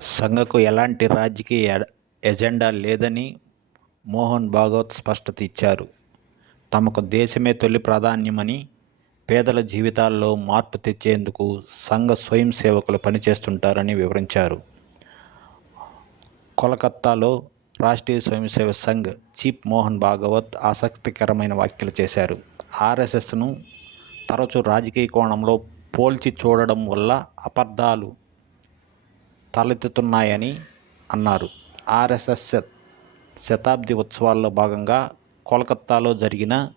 సంఘకు ఎలాంటి రాజకీయ ఎజెండా లేదని మోహన్ భాగవత్ స్పష్టత ఇచ్చారు. తమకు దేశమే తొలి ప్రాధాన్యమని పేదల జీవితాల్లో మార్పు తెచ్చేందుకు సంఘ స్వయం సేవకులు పనిచేస్తుంటారని వివరించారు. కోలకత్తాలో రాష్ట్రీయ స్వయం సేవ సంఘ్ చీఫ్ మోహన్ భాగవత్ ఆసక్తికరమైన వ్యాఖ్యలు చేశారు. ఆర్ఎస్ఎస్ను తరచూ రాజకీయ కోణంలో పోల్చి చూడడం వల్ల అపార్థాలు తలెత్తుతున్నాయని అన్నారు. ఆర్ఎస్ఎస్ శ- శతాబ్ది ఉత్సవాల్లో భాగంగా కోల్కత్తాలో జరిగిన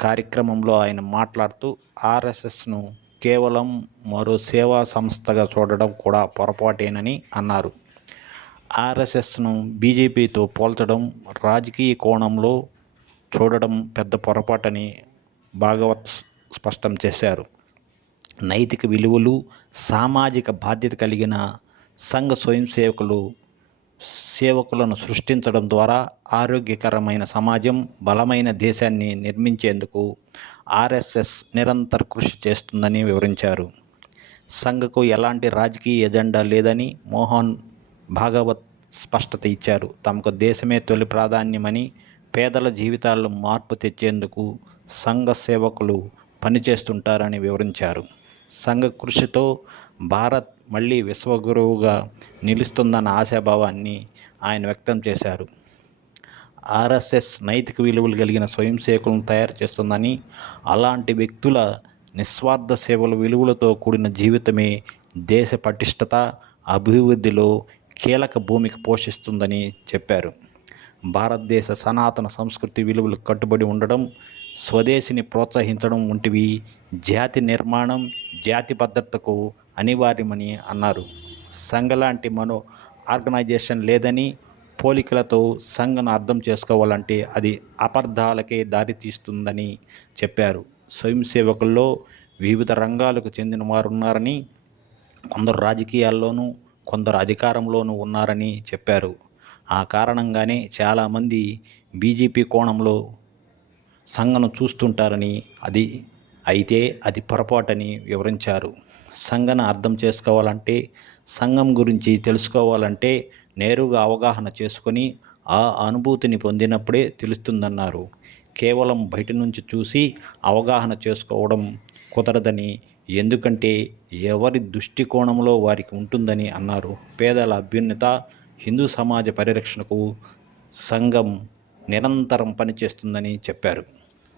కార్యక్రమంలో ఆయన మాట్లాడుతూ ఆర్ఎస్ఎస్ను కేవలం మరో సేవా సంస్థగా చూడడం కూడా పొరపాటేనని అన్నారు. ఆర్ఎస్ఎస్ను బీజేపీతో పోల్చడం రాజకీయ కోణంలో చూడడం పెద్ద పొరపాటని భాగవత్ స్పష్టం చేశారు. నైతిక విలువలు సామాజిక బాధ్యత కలిగిన సంఘ స్వయం సేవకులు సేవకులను సృష్టించడం ద్వారా ఆరోగ్యకరమైన సమాజం బలమైన దేశాన్ని నిర్మించేందుకు ఆర్ఎస్ఎస్ నిరంతర కృషి చేస్తుందని వివరించారు. సంఘకు ఎలాంటి రాజకీయ ఎజెండా లేదని మోహన్ భాగవత్ స్పష్టత ఇచ్చారు. తమకు దేశమే తొలి ప్రాధాన్యమని పేదల జీవితాల్లో మార్పు తెచ్చేందుకు సంఘ సేవకులు పనిచేస్తుంటారని వివరించారు. సంఘ కృషితో భారత్ మళ్ళీ విశ్వగురువుగా నిలుస్తుందన్న ఆశాభావాన్ని ఆయన వ్యక్తం చేశారు. ఆర్ఎస్ఎస్ నైతిక విలువలు కలిగిన స్వయం సేవకులను తయారు చేస్తుందని అలాంటి వ్యక్తుల నిస్వార్థ సేవల విలువలతో కూడిన జీవితమే దేశ పటిష్టత అభివృద్ధిలో కీలక భూమిక పోషిస్తుందని చెప్పారు. భారతదేశ సనాతన సంస్కృతి విలువలకు కట్టుబడి ఉండడం స్వదేశిని ప్రోత్సహించడం వంటివి జాతి నిర్మాణం జాతి భద్రతకు అనివార్యమని అన్నారు. సంఘ లాంటి మనో ఆర్గనైజేషన్ లేదని పోలికలతో సంఘను అర్థం చేసుకోవాలంటే అది అపార్థాలకే దారితీస్తుందని చెప్పారు. స్వయం సేవకుల్లో వివిధ రంగాలకు చెందిన వారు ఉన్నారని కొందరు రాజకీయాల్లోనూ కొందరు అధికారంలోనూ ఉన్నారని చెప్పారు. ఆ కారణంగానే చాలామంది బీజేపీ కోణంలో సంఘను చూస్తుంటారని అది అయితే అది పొరపాటని వివరించారు. సంఘను అర్థం చేసుకోవాలంటే సంఘం గురించి తెలుసుకోవాలంటే నేరుగా అవగాహన చేసుకొని ఆ అనుభూతిని పొందినప్పుడే తెలుస్తుందన్నారు. కేవలం బయట నుంచి చూసి అవగాహన చేసుకోవడం కుదరదని ఎందుకంటే ఎవరి దృష్టికోణంలో వారికి ఉంటుందని అన్నారు. పేదల అభ్యున్నత హిందూ సమాజ పరిరక్షణకు సంఘం నిరంతరం పనిచేస్తుందని చెప్పారు.